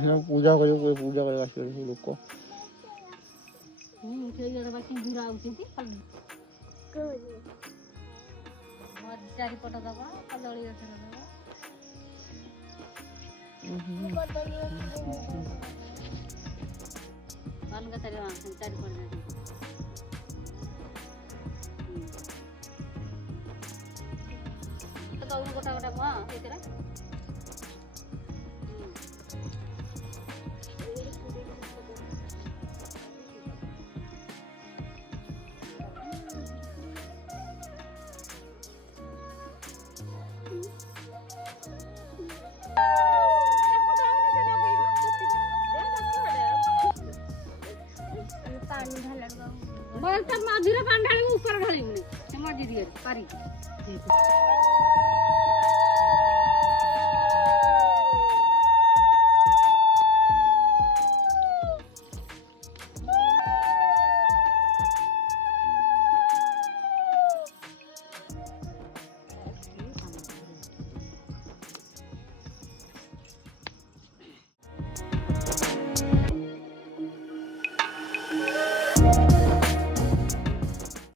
पूजा करे लोक चारिपट दबा कदली गछ पान गछ चारिपट गोटा गोटा हाँ माझीरा पाणी ढाळी ऊपर ढाळी म्हणे माझी पारी